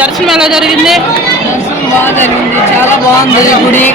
దర్శనం ఎలా జరిగింది? దర్శనం బాగా జరిగింది, చాలా బాగుంది గుడి.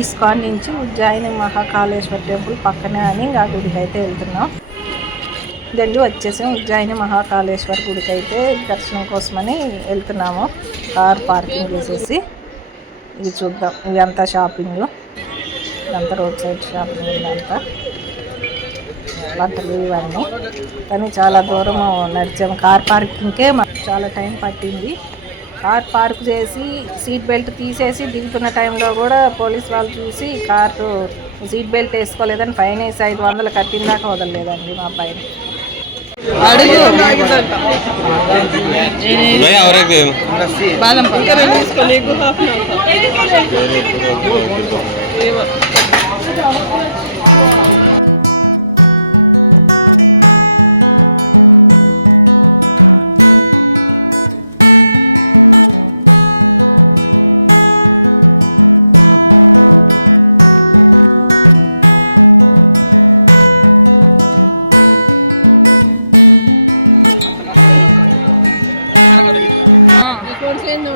ఇస్కాన్ నుంచి ఉజ్జయిని మహాకాళేశ్వర టెంపుల్ పక్కనే అని ఆ గుడికి అయితే వెళ్తున్నాం. ఢిల్లీ వచ్చేసాం. ఉజ్జయిని మహాకాళేశ్వర గుడికి అయితే దర్శనం కోసమని వెళ్తున్నాము. కార్ పార్కింగ్ చేసేసి ఇది చూద్దాం. ఇదంతా షాపింగ్, ఇదంతా రోడ్ సైడ్ షాపింగ్, ఇదంతా బట్టలు ఇవన్నీ. కానీ చాలా దూరం నడిచాము. కార్ పార్కింగ్కే మాకు చాలా టైం పట్టింది. కార్ పార్క్ చేసి సీట్ బెల్ట్ తీసేసి దిగుతున్న టైంలో కూడా పోలీస్ వాళ్ళు చూసి కారు సీట్ బెల్ట్ వేసుకోలేదని ఫైన్ వేసి 500 కట్టిందాక వదలలేదండి మా పైన.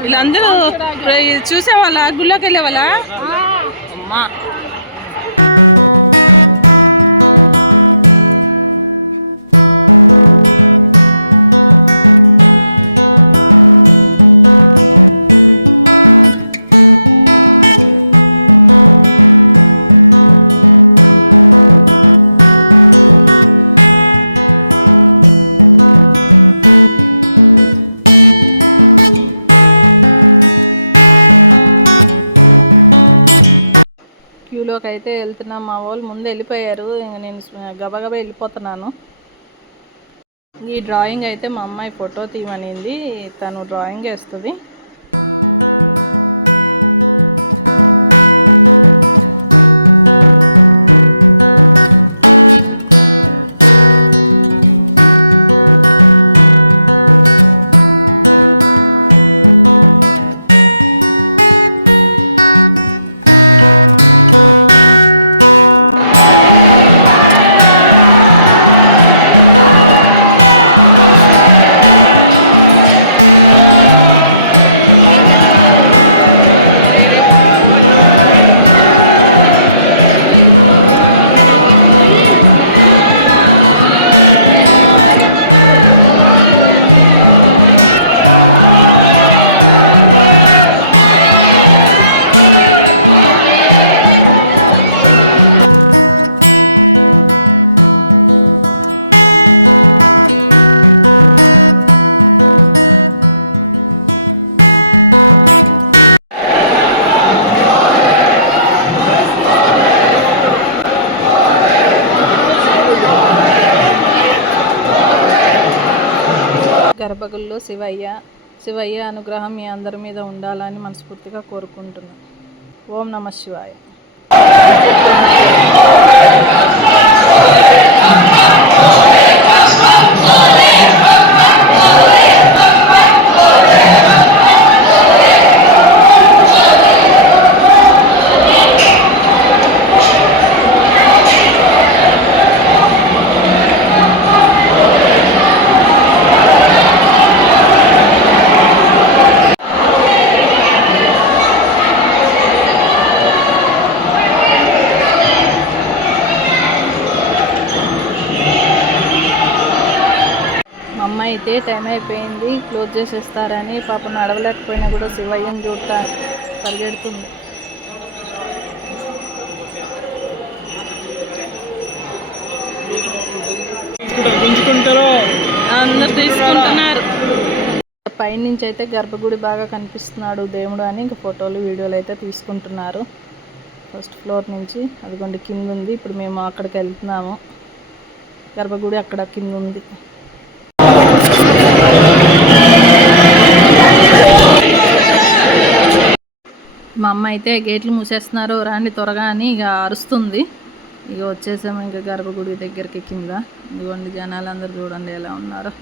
వీళ్ళందరూ చూసేవాళ్ళ, గుళ్ళోకి వెళ్ళేవాళ్ళ. అమ్మా క్యూలోకి అయితే వెళ్తున్నాం. మా వాళ్ళు ముందు వెళ్ళిపోయారు, ఇంక నేను గబగబా వెళ్ళిపోతున్నాను. ఈ డ్రాయింగ్ అయితే మా అమ్మాయి ఫోటో తీయమనింది, తను డ్రాయింగ్ వేస్తుంది. ఆశీస్సులు శివయ్య అనుగ్రహం మీ అందరి మీద ఉండాలని మనస్ఫూర్తిగా కోరుకుంటున్నాను. ఓం నమః శివాయ. అయితే టైం అయిపోయింది, క్లోజ్ చేసేస్తారని పాపం నడవలేకపోయినా కూడా శివయ్యని చూడటానికి పరిగెడుతుంది. అందరు తీసుకుంటున్నారు. పైనుంచి అయితే గర్భగుడి బాగా కనిపిస్తున్నాడు దేవుడు అని ఇంక ఫోటోలు వీడియోలు అయితే తీసుకుంటున్నారు. ఫస్ట్ ఫ్లోర్ నుంచి అదిగోండి కింద ఉంది. ఇప్పుడు మేము అక్కడికి వెళ్తున్నాము. గర్భగుడి అక్కడ కింద ఉంది. మా అమ్మ అయితే గేట్లు మూసేస్తున్నారు రాండి త్వరగా అని ఇక అరుస్తుంది. ఇక వచ్చేసాము ఇంకా గర్భగుడి దగ్గరికి కింద. ఇదిగోండి జనాలందరూ చూడండి ఎలా ఉన్నారో.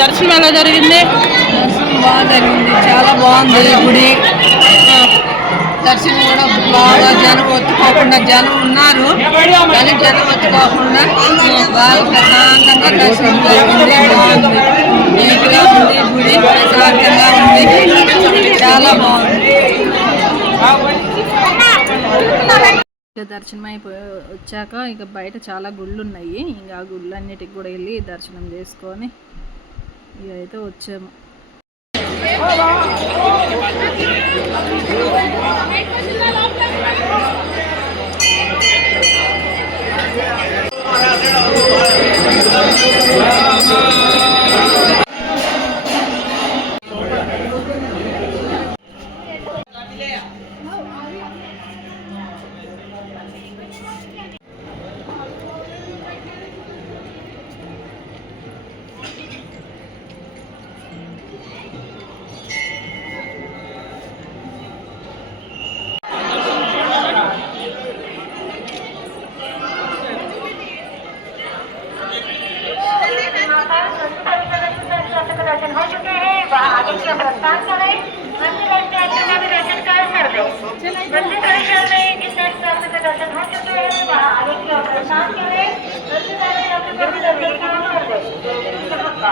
దర్శనం ఎలా జరిగింది? దర్శనం బాగా జరిగింది, చాలా బాగుంది గుడి. దర్శనం కూడా బాగా జనం ఒత్తుకోకుండా జనం ఉన్నారు, కానీ జనం ఒత్తుకోకుండా బాగా ప్రశాంతంగా దర్శనం జరిగింది. బాగుంది, నీట్గా ఉంది గుడి, ప్రశాంతంగా ఉంది, చాలా బాగుంది. దర్శనం అయిపోయి వచ్చాక ఇక బయట చాలా గుళ్ళు ఉన్నాయి. ఇంకా ఆ గుళ్ళన్నిటికి కూడా వెళ్ళి దర్శనం చేసుకొని ఇక అయితే వచ్చాము.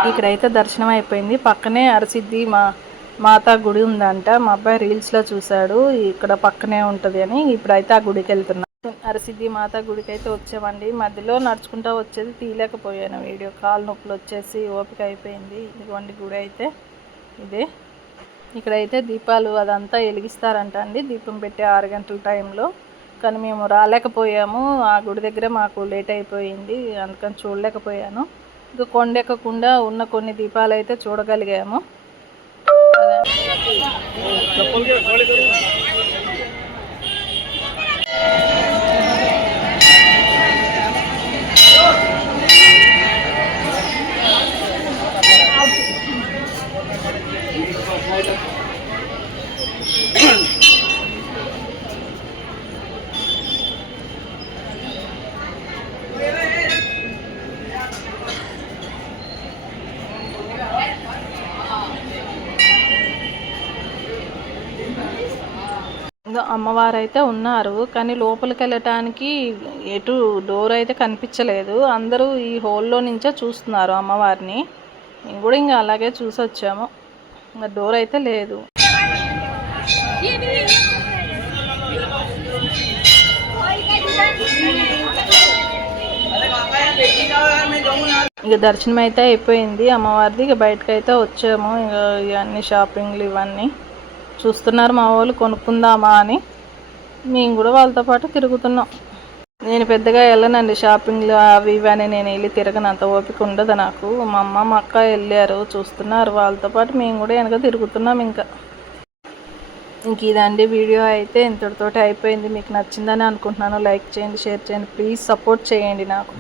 ఇక్కడైతే దర్శనం అయిపోయింది. పక్కనే అరసిద్ధి మాతా గుడి ఉందంట. మా అబ్బాయి రీల్స్లో చూశాడు, ఇక్కడ పక్కనే ఉంటుంది అని. ఇప్పుడైతే ఆ గుడికి వెళ్తున్నాం. అరసిద్ధి మాతా గుడికి అయితే వచ్చామండి. మధ్యలో నడుచుకుంటూ వచ్చేది తీయలేకపోయాను వీడియో, కాలు నొప్పులు వచ్చేసి ఓపిక అయిపోయింది. ఇదిగోండి గుడి అయితే ఇదే. ఇక్కడైతే దీపాలు అదంతా వెలిగిస్తారంట అండి, దీపం పెట్టి 6 గంటల టైంలో. కానీ మేము రాలేకపోయాము, ఆ గుడి దగ్గర మాకు లేట్ అయిపోయింది, అందుకని చూడలేకపోయాను. ఇంకా కొండెక్కకుండా ఉన్న కొన్ని దీపాలు అయితే చూడగలిగాము. అమ్మవారు అయితే ఉన్నారు, కానీ లోపలికి వెళ్ళటానికి ఎటు డోర్ అయితే కనిపించలేదు. అందరూ ఈ హోల్లో నుంచే చూస్తున్నారు అమ్మవారిని. మేము కూడా ఇంకా అలాగే చూసి వచ్చాము. ఇంకా డోర్ అయితే లేదు. ఇక దర్శనం అయితే అయిపోయింది అమ్మవారిది. ఇక బయటకు అయితే వచ్చాము. ఇక ఇవన్నీ షాపింగ్లు ఇవన్నీ చూస్తున్నారు మా వాళ్ళు, కొనుక్కుందామా అని. మేము కూడా వాళ్ళతో పాటు తిరుగుతున్నాం. నేను పెద్దగా వెళ్ళనండి షాపింగ్లు అవి ఇవి అని, నేను వెళ్ళి తిరగను, అంత ఓపిక ఉండదు నాకు. మా అమ్మ మా అక్క వెళ్ళారు, చూస్తున్నారు వాళ్ళతో పాటు, మేము కూడా వెనక తిరుగుతున్నాం. ఇంక ఇదండి వీడియో అయితే ఇంతటితోటి అయిపోయింది. మీకు నచ్చిందని అనుకుంటున్నాను. లైక్ చేయండి, షేర్ చేయండి, ప్లీజ్ సపోర్ట్ చేయండి నాకు.